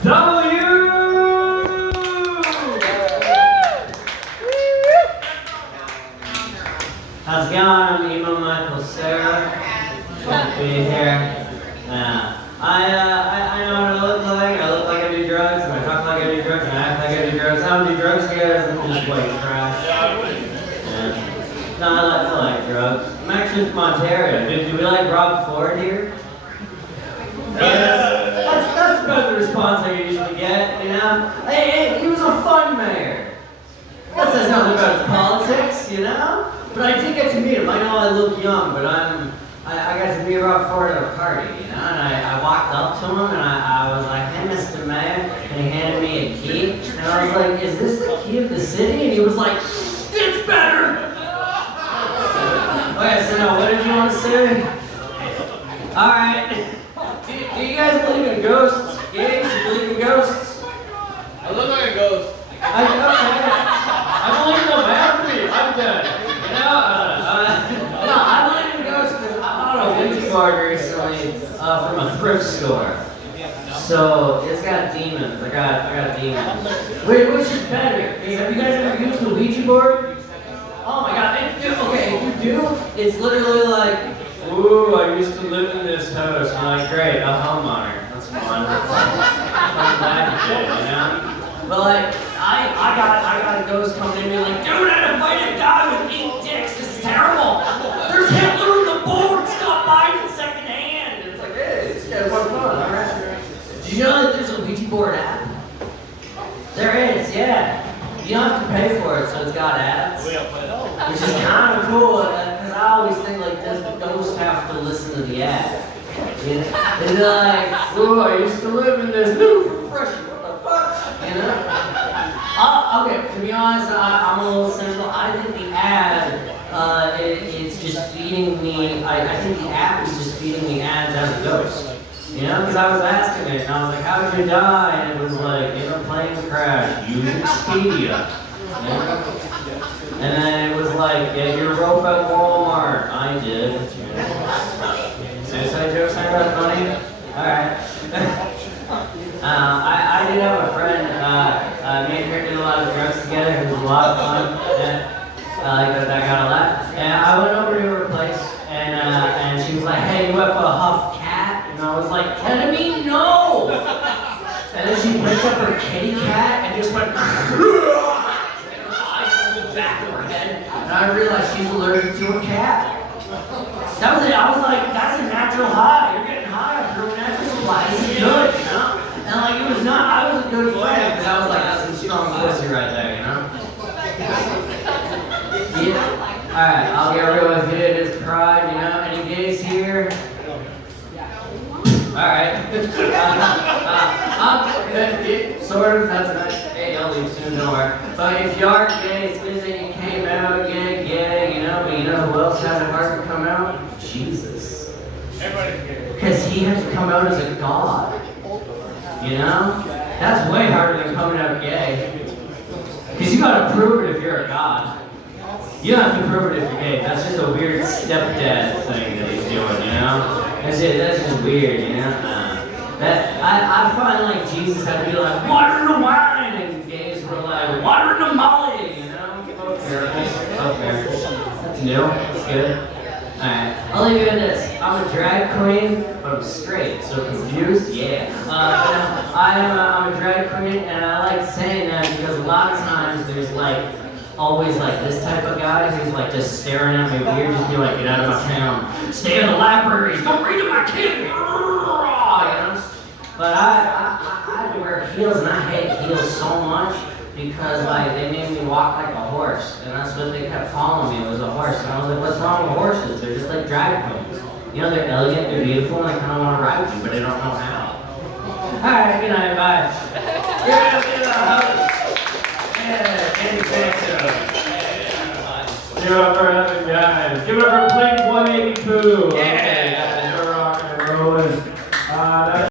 How's it going? I'm Emo Michael Sarah. Good to be here. I know what I look like. I look like I do drugs, and I talk like I do drugs, and I act like I do drugs. I don't do drugs, guys. I'm just white trash. Yeah. No, I like drugs. I'm actually from Ontario. Do we like Rob Ford here? Yeah. That's about the response I usually get, you know? Hey, he was a fun mayor. That says nothing about his politics, you know? But I did get to meet him. I know I look young, but I got to meet Rob Ford at a party, you know? And I walked up to him and I was like, hey, Mr. Mayor, and he handed me a key. And I was like, is this the key of the city? And he was like, it's better! Okay, so now what did you want to say? Alright. Do you guys believe in ghosts? Yeah, you believe in ghosts? I look like a ghost. I believe in them after me. I'm dead. You know? No, I believe in ghosts because I bought a Ouija board recently from a thrift store. So it's got demons. I got demons. Wait, which is better? Have you guys ever used a Ouija board? Oh my god. Okay, if you do, it's literally like, ooh, I used to live in this house. I'm like, great, a homeowner. That's fun. I'm glad you did, you know? But like, I got a ghost coming in and be like, dude, I invited a guy with 8 dicks. This is terrible. There's Hitler on the board. Stop buying it secondhand. It's like, hey, it's kind of fun. All right. Did you know that there's a Ouija board app? There is, yeah. You don't have to pay for it, so it's got ads. Which is kind of cool, because I always think like, does the ghost have to listen to the ad? You know? And they're like, ooh, I used to live in this new fresh. You know? Okay, to be honest, I'm a little cynical. I think the ad, it's just feeding me, I think the app is just feeding me ads as a ghost. You know, because I was asking it, and I was like, how did you die? And it was like, in a plane crash, use Expedia. You know? And then it was like, get your rope at Walmart. I did. Suicide jokes aren't that funny? Alright. I did have a friend, me and her did a lot of drugs together. It was a lot of fun. And I got a lot. And I went over to her place, and she was like, hey, you have a huff cat? And I was like, ketamine? No! And then she picked up her kitty cat and just went, eyes in the back of her head. And I realized she's allergic to a cat. That was it. I was like, that's a natural high. You're getting high after a natural supply. This is good, you know? And like, it was not, I was a good friend, because I was like, that's some strong pussy right there, you know? Yeah. Alright, I'll get real with you. It is Pride, you know? Any gays here? Alright. Sort of, that's nice. Hey, I'll leave soon, don't worry. But if you are gay, it's good that you came out gay, you know? But you know who else had it hard to come out? Jesus. Because he had to come out as a god. You know? That's way harder than coming out gay. Because you gotta prove it if you're a god. You don't have to prove it if you're gay. That's just a weird stepdad thing that he's doing, you know? That's just weird, you know? I find like Jesus had to be like, water in the wine! And gays were like, water in the molly! You know? Okay. That's new. That's good. Alright, I'll leave you with this. I'm a drag queen, but I'm straight, so confused? Yeah. I'm a drag queen, and I like saying that because a lot of times there's like, always like this type of guy who's like just staring at me weird, just be like, get out of my town, stay in the libraries, don't read to my kid! You know? But I had to wear heels, and I hate heels so much. Because like they made me walk like a horse, and that's what they kept calling me. It was a horse, and I was like, "What's wrong with horses? They're just like drag queens. You know, they're elegant, they're beautiful, and I kind of want to ride you, but I don't know how." All right, good night, bye. Give it up to the host. Yeah, Andy Texas. Give it up for other guys. Give it up for Blink 182. Yeah.